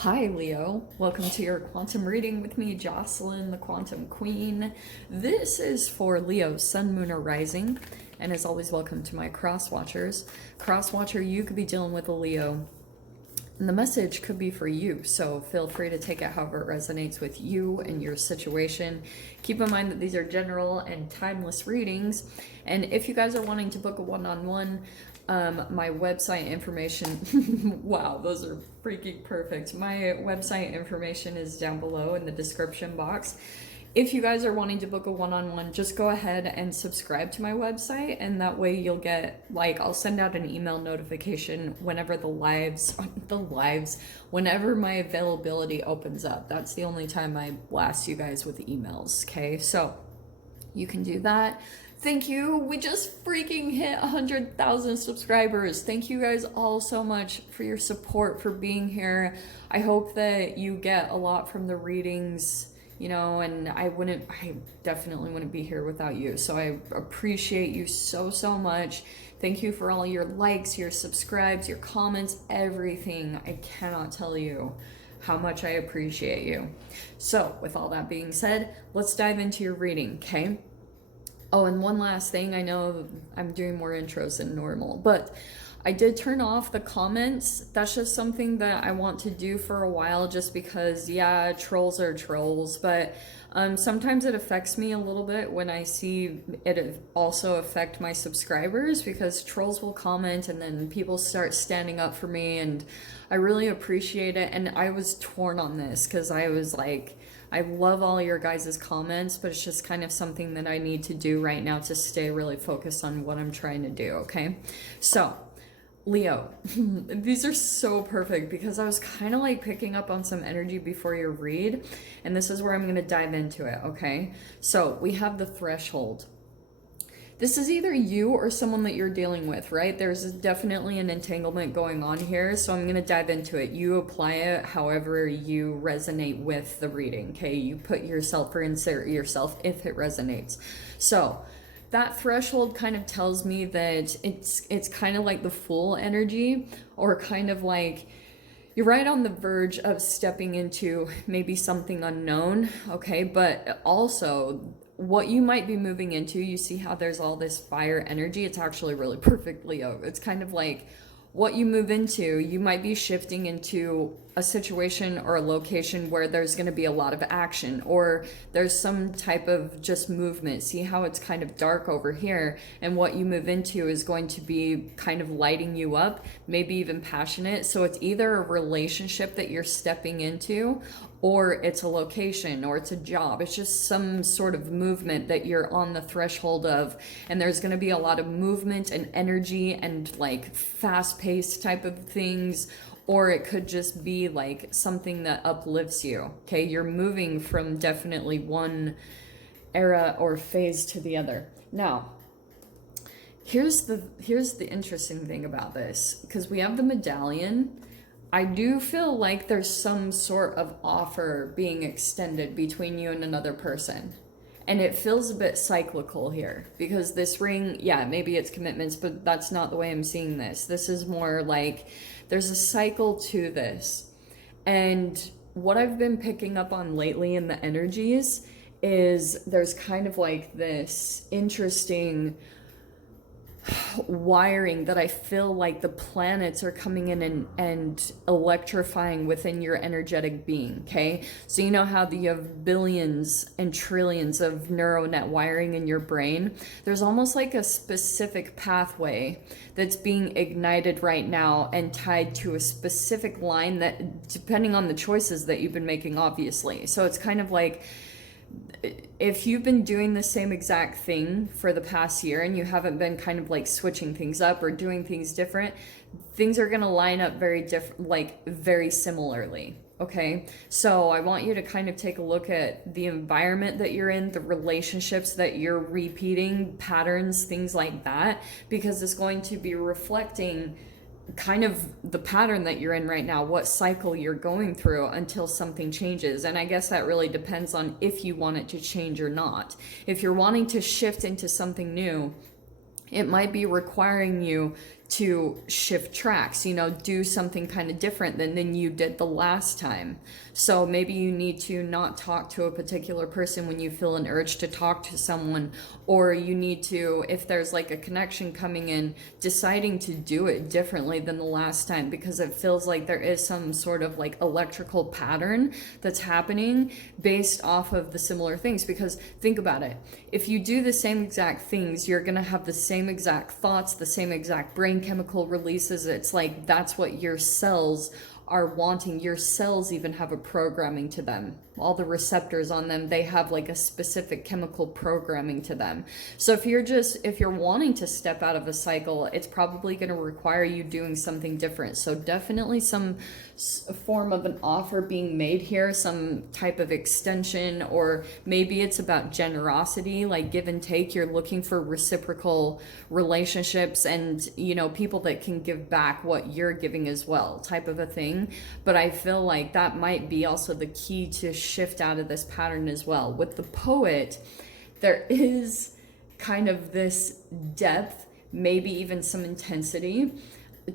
Hi, Leo. Welcome to your quantum reading with me, Jocelyn, the Quantum Queen. This is for Leo, Sun, Moon, or Rising. And as always, welcome to my cross watchers. Cross watcher, you could be dealing with a Leo. And the message could be for you, so feel free to take it however it resonates with you and your situation. Keep in mind that these are general and timeless readings. And if you guys are wanting to book a one-on-one, my website information, wow, those are freaking perfect. My website information is down below in the description box. If you guys are wanting to book a one-on-one, just go ahead and subscribe to my website, and that way you'll get, I'll send out an email notification whenever whenever my availability opens up. That's the only time I blast you guys with emails, okay? So you can do that. Thank you. We just freaking hit 100,000 subscribers. Thank you guys all so much for your support, for being here. I hope that you get a lot from the readings, and I definitely wouldn't be here without you. So I appreciate you so, so much. Thank you for all your likes, your subscribes, your comments, everything. I cannot tell you how much I appreciate you. So with all that being said, let's dive into your reading, okay? Oh, and one last thing, I know I'm doing more intros than normal, but I did turn off the comments. That's just something that I want to do for a while, just because, yeah, trolls are trolls, but sometimes it affects me a little bit when I see it also affect my subscribers, because trolls will comment and then people start standing up for me, and I really appreciate it. And I was torn on this because I was like, I love all your guys' comments, but it's just kind of something that I need to do right now to stay really focused on what I'm trying to do, okay? So, Leo, these are so perfect because I was kind of picking up on some energy before your read, and this is where I'm going to dive into it, okay? So, we have the threshold. This is either you or someone that you're dealing with, right? There's definitely an entanglement going on here, so I'm going to dive into it. You apply it however you resonate with the reading, okay? You put yourself or insert yourself if it resonates. So that threshold kind of tells me that it's kind of like the Fool energy, or kind of like you're right on the verge of stepping into maybe something unknown, okay? But also, what you might be moving into, you see how there's all this fire energy? It's actually really perfect, Leo. It's kind of like what you move into, you might be shifting into a situation or a location where there's going to be a lot of action, or there's some type of just movement. See how it's kind of dark over here, and what you move into is going to be kind of lighting you up, maybe even passionate. So it's either a relationship that you're stepping into, or it's a location, or it's a job. It's just some sort of movement that you're on the threshold of, and there's going to be a lot of movement and energy and fast-paced type of things, or it could just be something that uplifts you, okay? You're moving from definitely one era or phase to the other. Now, here's the interesting thing about this, because we have the medallion. I do feel like there's some sort of offer being extended between you and another person. And it feels a bit cyclical here, because this ring, yeah, maybe it's commitments, but that's not the way I'm seeing this. This is more like there's a cycle to this. And what I've been picking up on lately in the energies is there's kind of this interesting wiring that I feel like the planets are coming in and electrifying within your energetic being, okay? So you know how you have billions and trillions of neural net wiring in your brain? There's almost like a specific pathway that's being ignited right now and tied to a specific line that, depending on the choices that you've been making, obviously. So it's kind of like, if you've been doing the same exact thing for the past year and you haven't been kind of switching things up or doing things different, things are going to line up very different, very similarly, okay? So I want you to kind of take a look at the environment that you're in, the relationships that you're repeating, patterns, things like that, because it's going to be reflecting kind of the pattern that you're in right now, what cycle you're going through until something changes. And I guess that really depends on if you want it to change or not. If you're wanting to shift into something new, it might be requiring you to shift tracks, you know, do something kind of different than you did the last time. So maybe you need to not talk to a particular person when you feel an urge to talk to someone, or you need to, if there's like a connection coming in, deciding to do it differently than the last time, because it feels like there is some sort of like electrical pattern that's happening based off of the similar things. Because think about it, if you do the same exact things, you're gonna have the same exact thoughts, the same exact brain chemical releases. It's like that's what your cells are wanting. Your cells even have a programming to them. All the receptors on them, they have like a specific chemical programming to them. So if you're wanting to step out of a cycle, it's probably going to require you doing something different. So definitely some form of an offer being made here, some type of extension, or maybe it's about generosity, like give and take. You're looking for reciprocal relationships and, you know, people that can give back what you're giving as well, type of a thing. But I feel like that might be also the key to shift out of this pattern as well. With the poet, there is kind of this depth, maybe even some intensity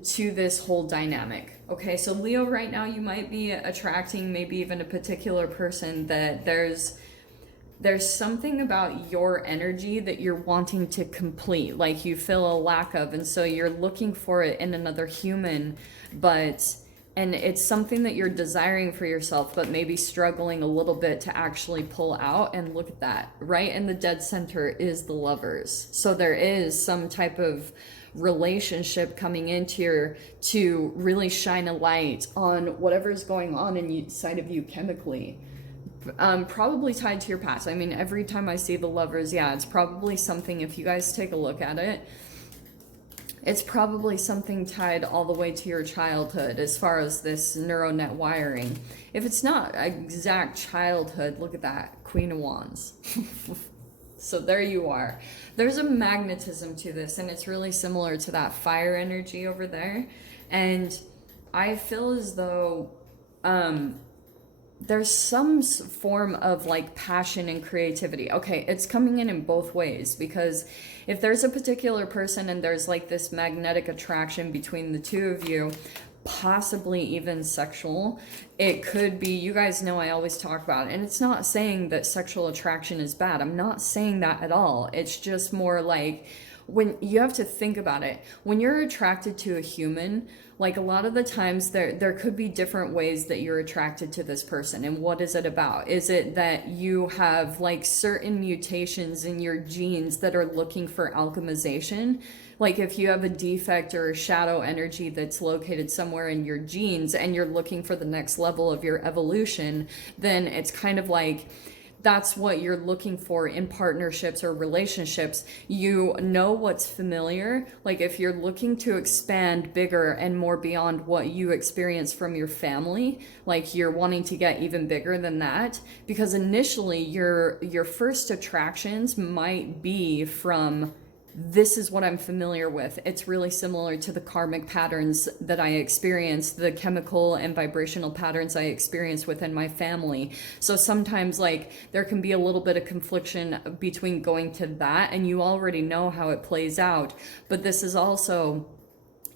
to this whole dynamic. Okay, so Leo, right now you might be attracting maybe even a particular person that there's something about your energy that you're wanting to complete, like you feel a lack of, and so you're looking for it in another human, and it's something that you're desiring for yourself, but maybe struggling a little bit to actually pull out. And look at that, right in the dead center is the Lovers. So there is some type of relationship coming into here to really shine a light on whatever's going on inside of you chemically. Probably tied to your past. I mean, every time I see the Lovers, yeah, it's probably something, if you guys take a look at it, it's probably something tied all the way to your childhood as far as this neural net wiring. If it's not exact childhood, look at that, Queen of Wands. So there you are. There's a magnetism to this, and it's really similar to that fire energy over there. And I feel as though there's some form of like passion and creativity. Okay, it's coming in both ways, because if there's a particular person and there's like this magnetic attraction between the two of you, possibly even sexual, it could be, you guys know I always talk about it, and it's not saying that sexual attraction is bad. I'm not saying that at all. It's just more like, when you have to think about it, when you're attracted to a human, like a lot of the times there could be different ways that you're attracted to this person. And what is it about? Is it that you have like certain mutations in your genes that are looking for alchemization? Like if you have a defect or a shadow energy that's located somewhere in your genes and you're looking for the next level of your evolution, then it's kind of like, that's what you're looking for in partnerships or relationships. You know what's familiar. Like if you're looking to expand bigger and more beyond what you experience from your family, like you're wanting to get even bigger than that, because initially your first attractions might be from, this is what I'm familiar with. It's really similar to the karmic patterns that I experienced, the chemical and vibrational patterns I experienced within my family. So sometimes like there can be a little bit of confliction between going to that, and you already know how it plays out. But this is also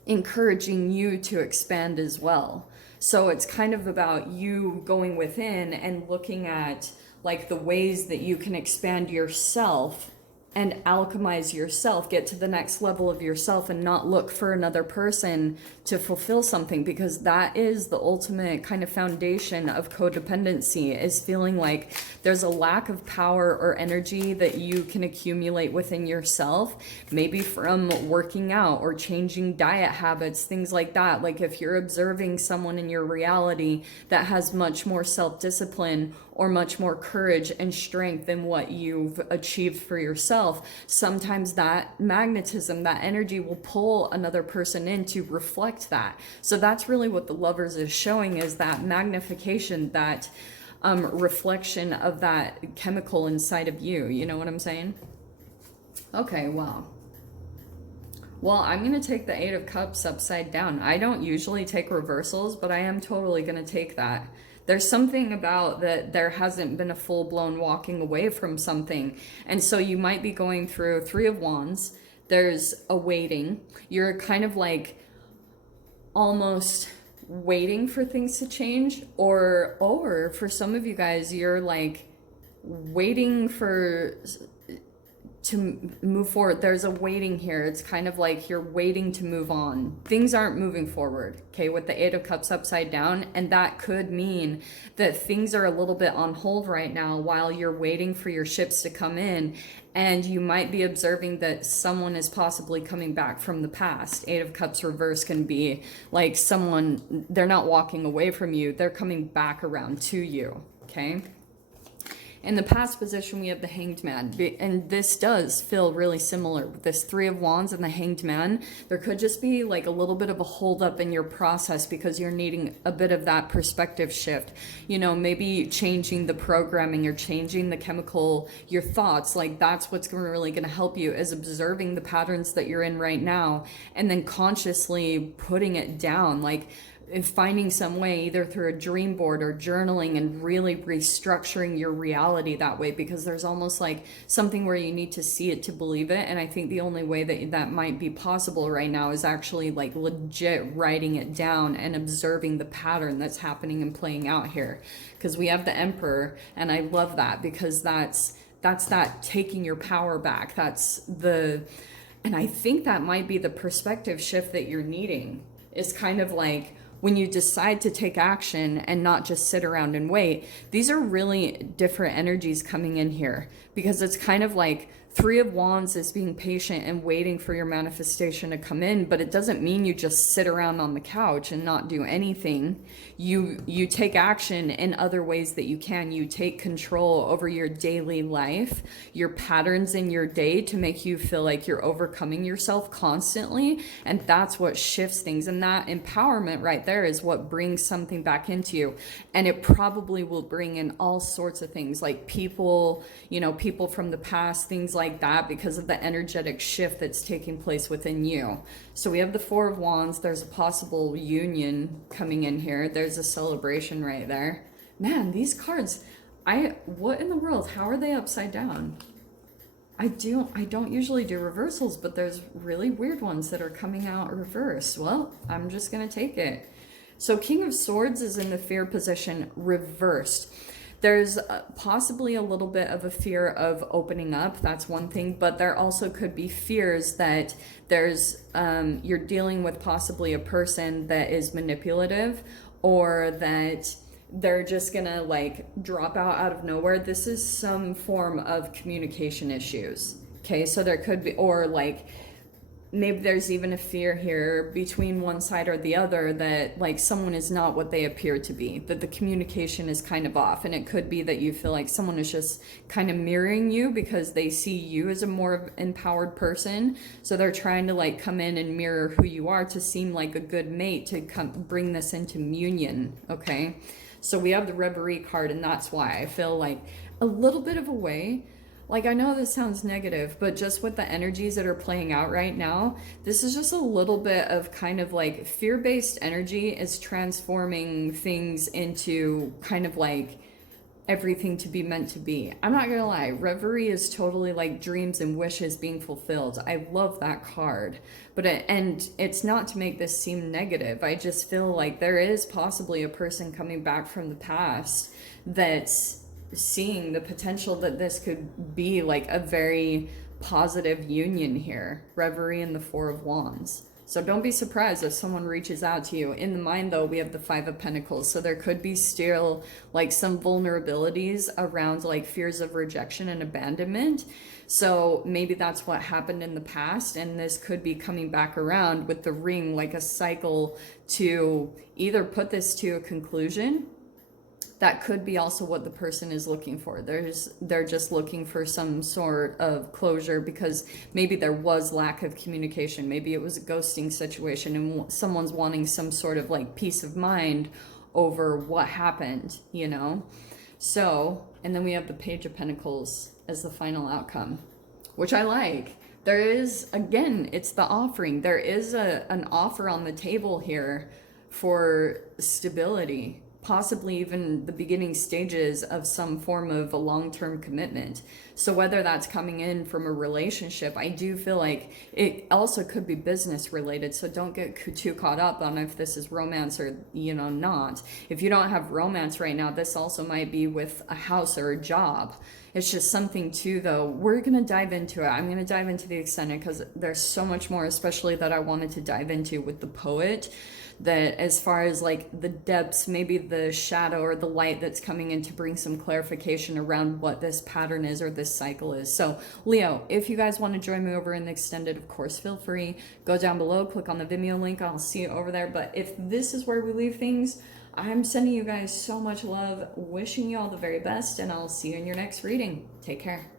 encouraging you to expand as well. So it's kind of about you going within and looking at like the ways that you can expand yourself and alchemize yourself, get to the next level of yourself, and not look for another person to fulfill something, because that is the ultimate kind of foundation of codependency, is feeling like there's a lack of power or energy that you can accumulate within yourself, maybe from working out or changing diet habits, things like that. Like if you're observing someone in your reality that has much more self-discipline or much more courage and strength than what you've achieved for yourself, sometimes that magnetism, that energy will pull another person in to reflect that. So that's really what the Lovers is showing, is that magnification, that reflection of that chemical inside of you. You know what I'm saying? Okay, wow. Well, I'm going to take the Eight of Cups upside down. I don't usually take reversals, but I am totally going to take that. There's something about that there hasn't been a full-blown walking away from something. And so you might be going through Three of Wands. There's a waiting. You're kind of like almost waiting for things to change, or for some of you guys, you're like waiting for to move forward. There's a waiting here. It's kind of like you're waiting to move on. Things aren't moving forward, okay, with the Eight of Cups upside down. And that could mean that things are a little bit on hold right now while you're waiting for your ships to come in. And you might be observing that someone is possibly coming back from the past. Eight of Cups reverse can be like someone, they're not walking away from you, they're coming back around to you, okay? In the past position, we have the Hanged Man, and this does feel really similar. With this Three of Wands and the Hanged Man, there could just be like a little bit of a holdup in your process because you're needing a bit of that perspective shift. You know, maybe changing the programming or changing the chemical, your thoughts, like that's what's really going to help you, is observing the patterns that you're in right now and then consciously putting it down, like finding some way either through a dream board or journaling and really restructuring your reality that way, because there's almost like something where you need to see it to believe it. And I think the only way that that might be possible right now is actually like legit writing it down and observing the pattern that's happening and playing out here, because we have the Emperor, and I love that because that's that taking your power back. And I think that might be the perspective shift that you're needing, is kind of like when you decide to take action and not just sit around and wait. These are really different energies coming in here, because it's kind of like Three of Wands is being patient and waiting for your manifestation to come in, but it doesn't mean you just sit around on the couch and not do anything. You take action in other ways that you can. You take control over your daily life, your patterns in your day, to make you feel like you're overcoming yourself constantly, and that's what shifts things. And that empowerment right there is what brings something back into you. And it probably will bring in all sorts of things, like people, you know, people from the past, things like that, because of the energetic shift that's taking place within you. So we have the Four of Wands. There's a possible union coming in here. There's a celebration right there. Man, these cards, what in the world? How are they upside down? I don't usually do reversals, but there's really weird ones that are coming out reversed. Well, I'm just gonna take it. So King of Swords is in the fear position reversed. There's possibly a little bit of a fear of opening up. That's one thing, but there also could be fears that there's you're dealing with possibly a person that is manipulative, or that they're just gonna like drop out of nowhere. This is some form of communication issues. Okay, so there could be, or like maybe there's even a fear here between one side or the other that like someone is not what they appear to be, that the communication is kind of off. And it could be that you feel like someone is just kind of mirroring you because they see you as a more empowered person, so they're trying to like come in and mirror who you are to seem like a good mate, to come bring this into union. Okay, so we have the Reverie card, and that's why I feel like a little bit of a way. Like, I know this sounds negative, but just with the energies that are playing out right now, this is just a little bit of kind of like fear-based energy is transforming things into kind of like everything to be meant to be. I'm not gonna lie, Reverie is totally like dreams and wishes being fulfilled. I love that card, but and it's not to make this seem negative. I just feel like there is possibly a person coming back from the past that's seeing the potential that this could be like a very positive union here. Reverie and the Four of Wands. So don't be surprised if someone reaches out to you. In the mind though, we have the Five of Pentacles. So there could be still like some vulnerabilities around like fears of rejection and abandonment. So maybe that's what happened in the past, and this could be coming back around with the Ring, like a cycle to either put this to a conclusion. That could be also what the person is looking for. They're just looking for some sort of closure because maybe there was lack of communication. Maybe it was a ghosting situation and someone's wanting some sort of like peace of mind over what happened, you know? So, and then we have the Page of Pentacles as the final outcome, which I like. There is, again, it's the offering. There is an offer on the table here for stability, possibly even the beginning stages of some form of a long-term commitment. So whether that's coming in from a relationship, I do feel like it also could be business related. So don't get too caught up on if this is romance or, you know, not. If you don't have romance right now, this also might be with a house or a job. It's just something too, though. We're going to dive into it. I'm going to dive into the extended because there's so much more, especially that I wanted to dive into with the poet, that as far as like the depths, maybe the shadow or the light that's coming in to bring some clarification around what this pattern is or this cycle is. So Leo, if you guys want to join me over in the extended, of course, feel free. Go down below, click on the Vimeo link. I'll see you over there. But if this is where we leave things, I'm sending you guys so much love, wishing you all the very best, and I'll see you in your next reading. Take care.